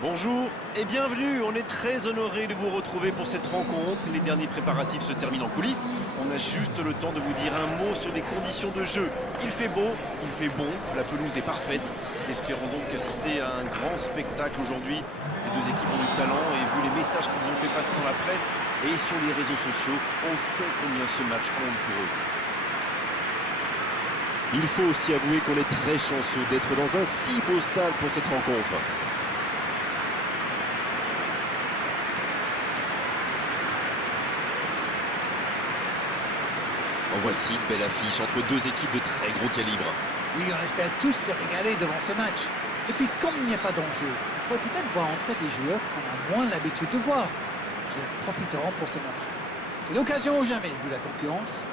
Bonjour et bienvenue, on est très honoré de vous retrouver pour cette rencontre. Les derniers préparatifs se terminent en coulisses. On a juste le temps de vous dire un mot sur les conditions de jeu. Il fait beau, il fait bon, la pelouse est parfaite. Espérons donc assister à un grand spectacle aujourd'hui. Les deux équipes ont du talent et vu les messages qu'ils ont fait passer dans la presse et sur les réseaux sociaux, on sait combien ce match compte pour eux. Il faut aussi avouer qu'on est très chanceux d'être dans un si beau stade pour cette rencontre. En voici une belle affiche entre deux équipes de très gros calibre. Oui, on espère tous se régaler devant ce match. Et puis, comme il n'y a pas d'enjeu, on pourrait peut-être voir entrer des joueurs qu'on a moins l'habitude de voir, qui en profiteront pour se montrer. C'est l'occasion ou jamais, vu la concurrence.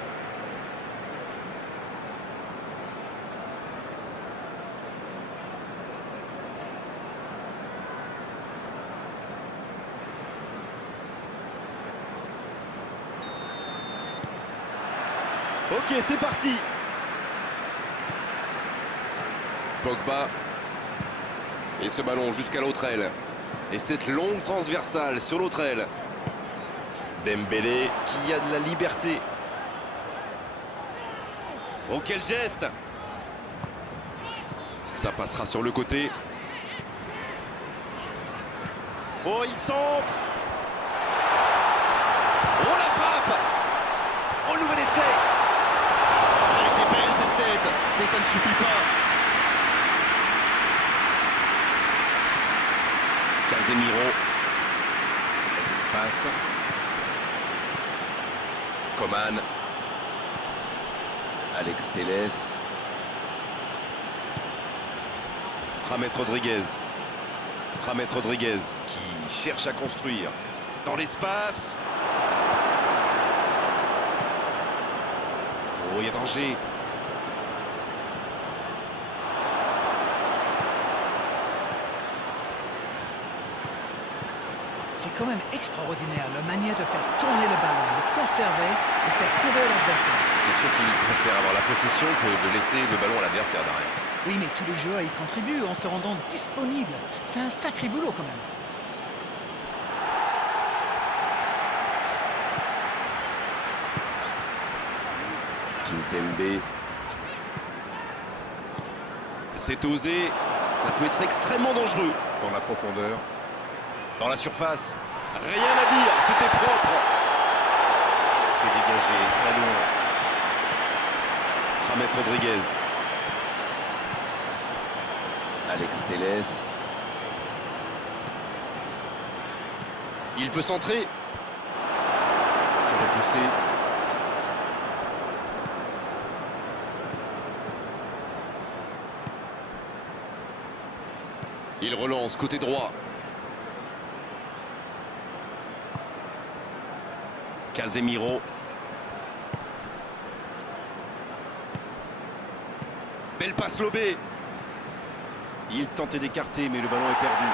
Ok, c'est parti. Pogba. Et ce ballon jusqu'à l'autre aile. Et cette longue transversale sur l'autre aile. Dembélé. Qui a de la liberté. Oh, quel geste! Ça passera sur le côté. Oh, il centre. Oh, la frappe. Oh, le nouvel essai. Elle était belle cette tête, mais ça ne suffit pas. Casemiro. Espace. Coman. Alex Telles. James Rodriguez. James Rodriguez qui cherche à construire. Dans l'espace. Oh, il y a danger. C'est quand même extraordinaire la manière de faire tourner le ballon, de conserver et faire courir l'adversaire. C'est sûr qu'il préfère avoir la possession que de laisser le ballon à l'adversaire derrière. Oui, mais tous les joueurs y contribuent en se rendant disponibles. C'est un sacré boulot quand même. Kimpembe. C'est osé. Ça peut être extrêmement dangereux. Dans la profondeur. Dans la surface. Rien à dire. C'était propre. C'est dégagé. Très loin. James Rodriguez. Alex Telles. Il peut centrer. C'est repoussé. Il relance côté droit. Casemiro. Belle passe lobée. Il tentait d'écarter, mais le ballon est perdu.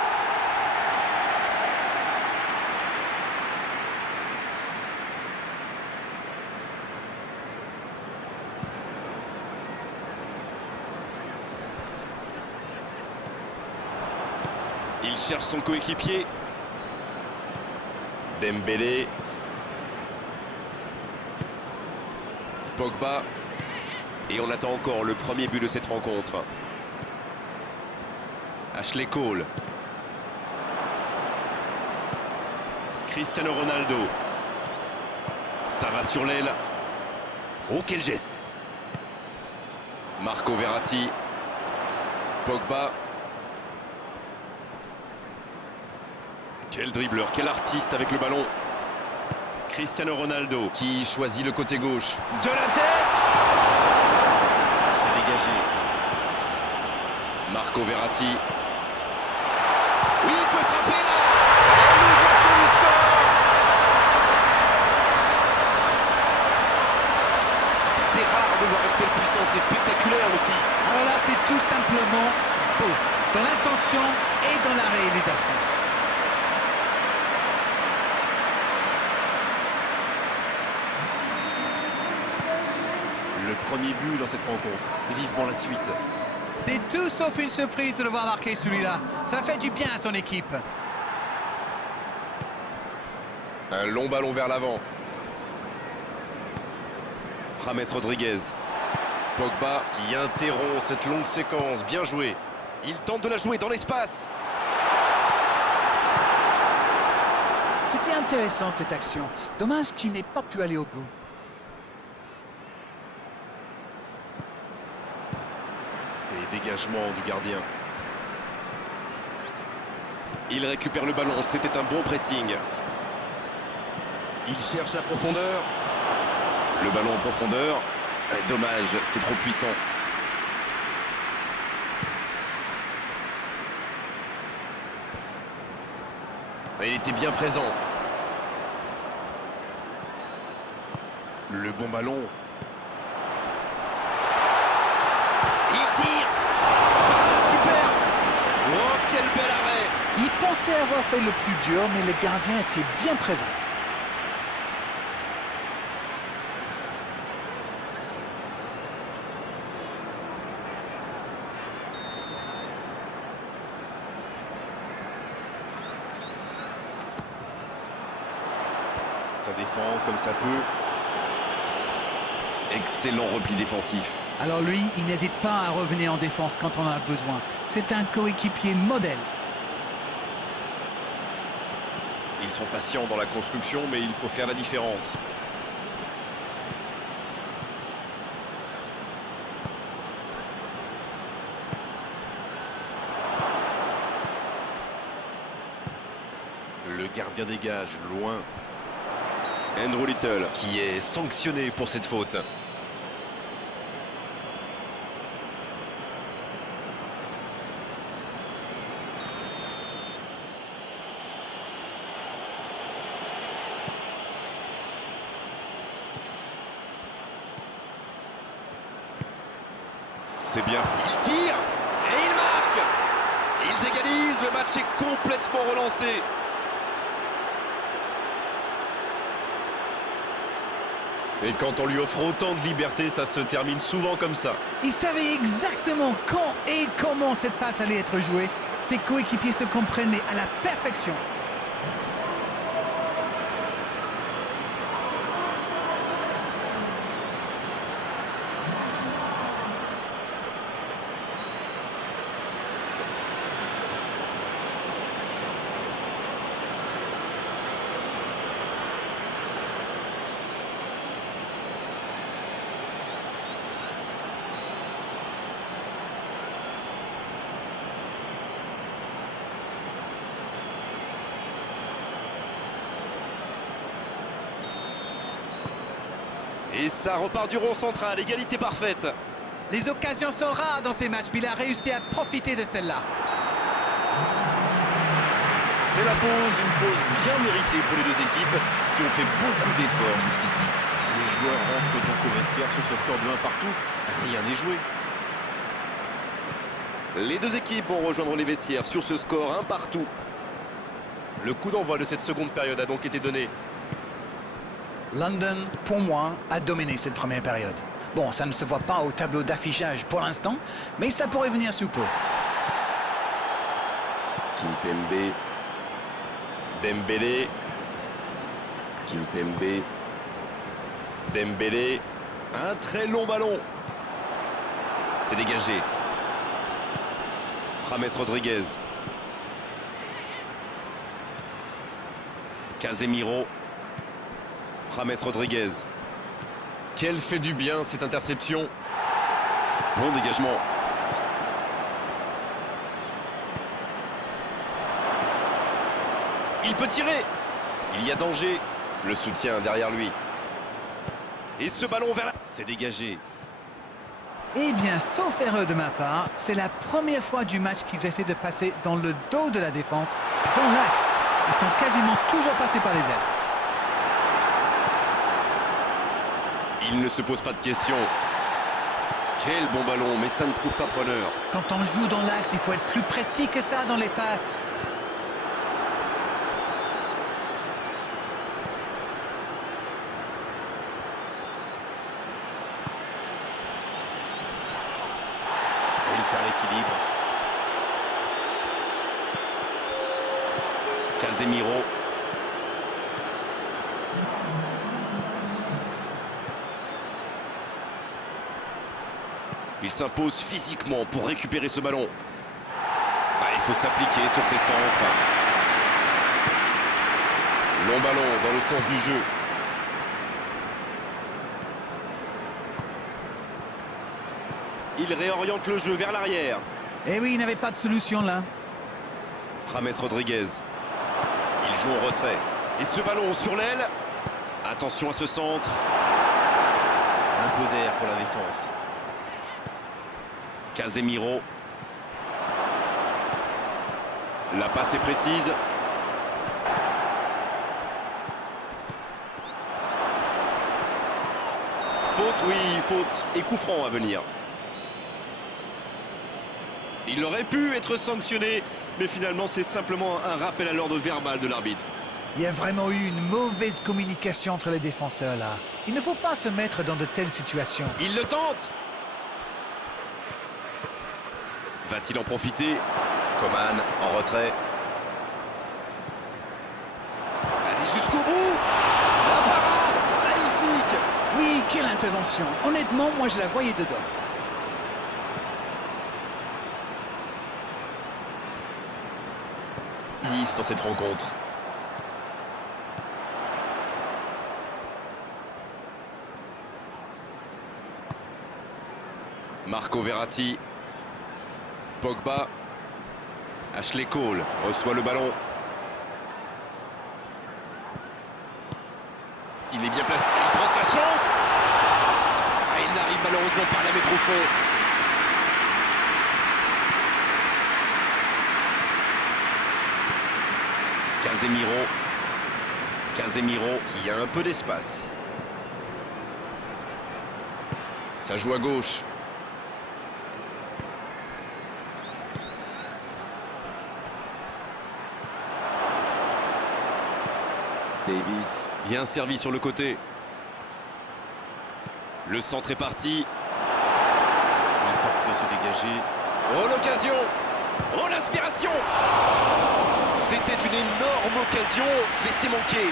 Il cherche son coéquipier. Dembélé. Pogba. Et on attend encore le premier but de cette rencontre. Ashley Cole. Cristiano Ronaldo. Ça va sur l'aile. Oh, quel geste. Marco Verratti. Pogba. Quel dribbleur, quel artiste avec le ballon. Cristiano Ronaldo. Qui choisit le côté gauche. De la tête. C'est dégagé. Marco Verratti. Oui, il peut frapper là. Et l'ouverture du score. C'est rare de voir une telle puissance, c'est spectaculaire aussi. Alors là, c'est tout simplement beau, dans l'intention et dans la réalisation. Le premier but dans cette rencontre. Vivement la suite. C'est tout sauf une surprise de le voir marquer celui-là. Ça fait du bien à son équipe. Un long ballon vers l'avant. James Rodriguez. Pogba qui interrompt cette longue séquence. Bien joué. Il tente de la jouer dans l'espace. C'était intéressant cette action. Dommage qu'il n'ait pas pu aller au bout. Et dégagement du gardien. Il récupère le ballon. C'était un bon pressing. Il cherche la profondeur. Le ballon en profondeur. Dommage, c'est trop puissant. Il était bien présent. Le bon ballon. Il tire. Parade, super. Oh, quel bel arrêt. Il pensait avoir fait le plus dur, mais le gardien était bien présent. Ça défend comme ça peut. Excellent repli défensif. Alors lui, il n'hésite pas à revenir en défense quand on en a besoin. C'est un coéquipier modèle. Ils sont patients dans la construction, mais il faut faire la différence. Le gardien dégage, loin. Andrew Little qui est sanctionné pour cette faute. C'est bien. Il tire et il marque. Ils égalisent, le match est complètement relancé. Et quand on lui offre autant de liberté, ça se termine souvent comme ça. Il savait exactement quand et comment cette passe allait être jouée. Ses coéquipiers se comprennent mais à la perfection. Et ça repart du rond central, égalité parfaite. Les occasions sont rares dans ces matchs, mais il a réussi à profiter de celle-là. C'est la pause, une pause bien méritée pour les deux équipes qui ont fait beaucoup d'efforts jusqu'ici. Les joueurs rentrent donc au vestiaire sur ce score de 1 partout. Rien n'est joué. Les deux équipes vont rejoindre les vestiaires sur ce score 1 partout. Le coup d'envoi de cette seconde période a donc été donné. London, pour moi, a dominé cette première période. Bon, ça ne se voit pas au tableau d'affichage pour l'instant, mais ça pourrait venir sous peu. Kimpembe. Dembélé. Kimpembe. Dembélé. Un très long ballon. C'est dégagé. James Rodriguez. Casemiro. James Rodriguez. Quel fait du bien cette interception. Bon dégagement. Il peut tirer. Il y a danger. Le soutien derrière lui. Et ce ballon vers la... C'est dégagé. Eh bien, sauf erreur de ma part, c'est la première fois du match qu'ils essaient de passer dans le dos de la défense, dans l'axe. Ils sont quasiment toujours passés par les ailes. Il ne se pose pas de questions. Quel bon ballon, mais ça ne trouve pas preneur. Quand on joue dans l'axe, il faut être plus précis que ça dans les passes. Et il perd Casemiro. Il s'impose physiquement pour récupérer ce ballon. Ah, il faut s'appliquer sur ses centres. Long ballon dans le sens du jeu. Il réoriente le jeu vers l'arrière. Et oui, il n'avait pas de solution là. James Rodriguez. Il joue en retrait. Et ce ballon sur l'aile. Attention à ce centre. Un peu d'air pour la défense. Casemiro. La passe est précise. Faute, oui, faute. Et coup franc à venir. Il aurait pu être sanctionné, mais finalement c'est simplement un rappel à l'ordre verbal de l'arbitre. Il y a vraiment eu une mauvaise communication entre les défenseurs là. Il ne faut pas se mettre dans de telles situations. Il le tente. Va-t-il en profiter? Coman en retrait. Allez jusqu'au bout. La parade, magnifique. Oui, quelle intervention. Honnêtement, moi je la voyais dedans. Décisif dans cette rencontre. Marco Verratti. Pogba. Ashley Cole reçoit le ballon. Il est bien placé, il prend sa chance. Ah, il n'arrive malheureusement pas à la mettre au fond. Casemiro qui a un peu d'espace. Ça joue à gauche. Davis. Bien servi sur le côté. Le centre est parti. Il tente de se dégager. Oh l'occasion! Oh l'inspiration! C'était une énorme occasion, mais c'est manqué.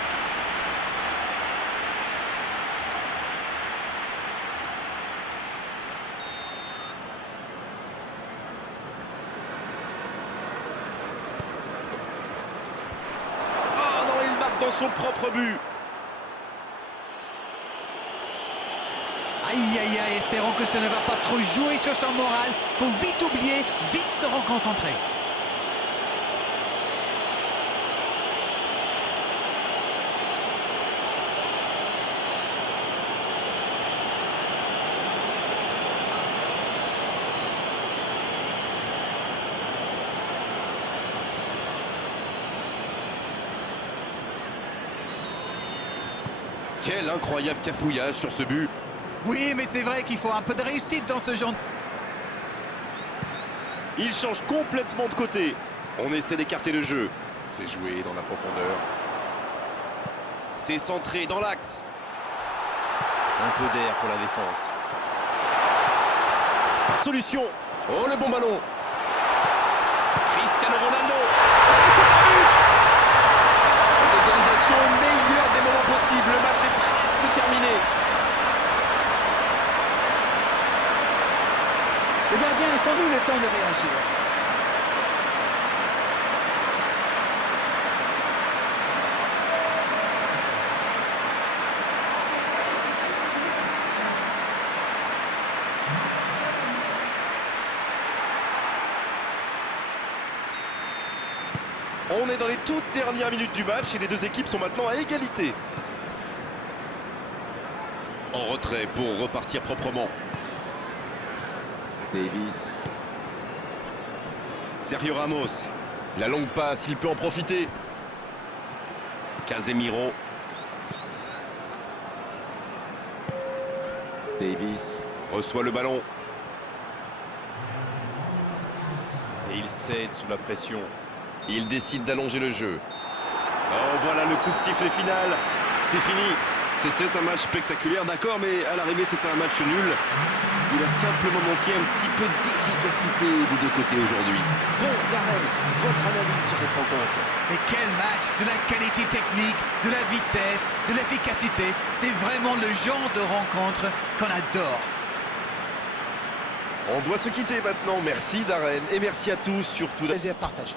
Oh non, il marque dans son propre but. Aïe aïe aïe, espérons que ça ne va pas trop jouer sur son moral. Faut vite oublier, vite se reconcentrer. Quel incroyable cafouillage sur ce but. Oui, mais c'est vrai qu'il faut un peu de réussite dans ce genre. Il change complètement de côté. On essaie d'écarter le jeu. C'est joué dans la profondeur. C'est centré dans l'axe. Un peu d'air pour la défense. Solution. Oh le bon ballon. Cristiano Ronaldo. Et c'est un but. L'égalisation au meilleur des moments possibles. Le match est presque terminé. Le gardien a sans doute le temps de réagir. On est dans les toutes dernières minutes du match et les deux équipes sont maintenant à égalité. En retrait pour repartir proprement. Davis. Sergio Ramos. La longue passe, il peut en profiter. Casemiro. Davis. Reçoit le ballon. Et il cède sous la pression. Il décide d'allonger le jeu. Oh voilà le coup de sifflet final. C'est fini. C'était un match spectaculaire, d'accord, mais à l'arrivée c'était un match nul. Il a simplement manqué un petit peu d'efficacité des deux côtés aujourd'hui. Bon, Darren, votre analyse sur cette rencontre? Mais quel match! De la qualité technique, de la vitesse, de l'efficacité. C'est vraiment le genre de rencontre qu'on adore. On doit se quitter maintenant. Merci Darren et merci à tous surtout. Plaisir partagé.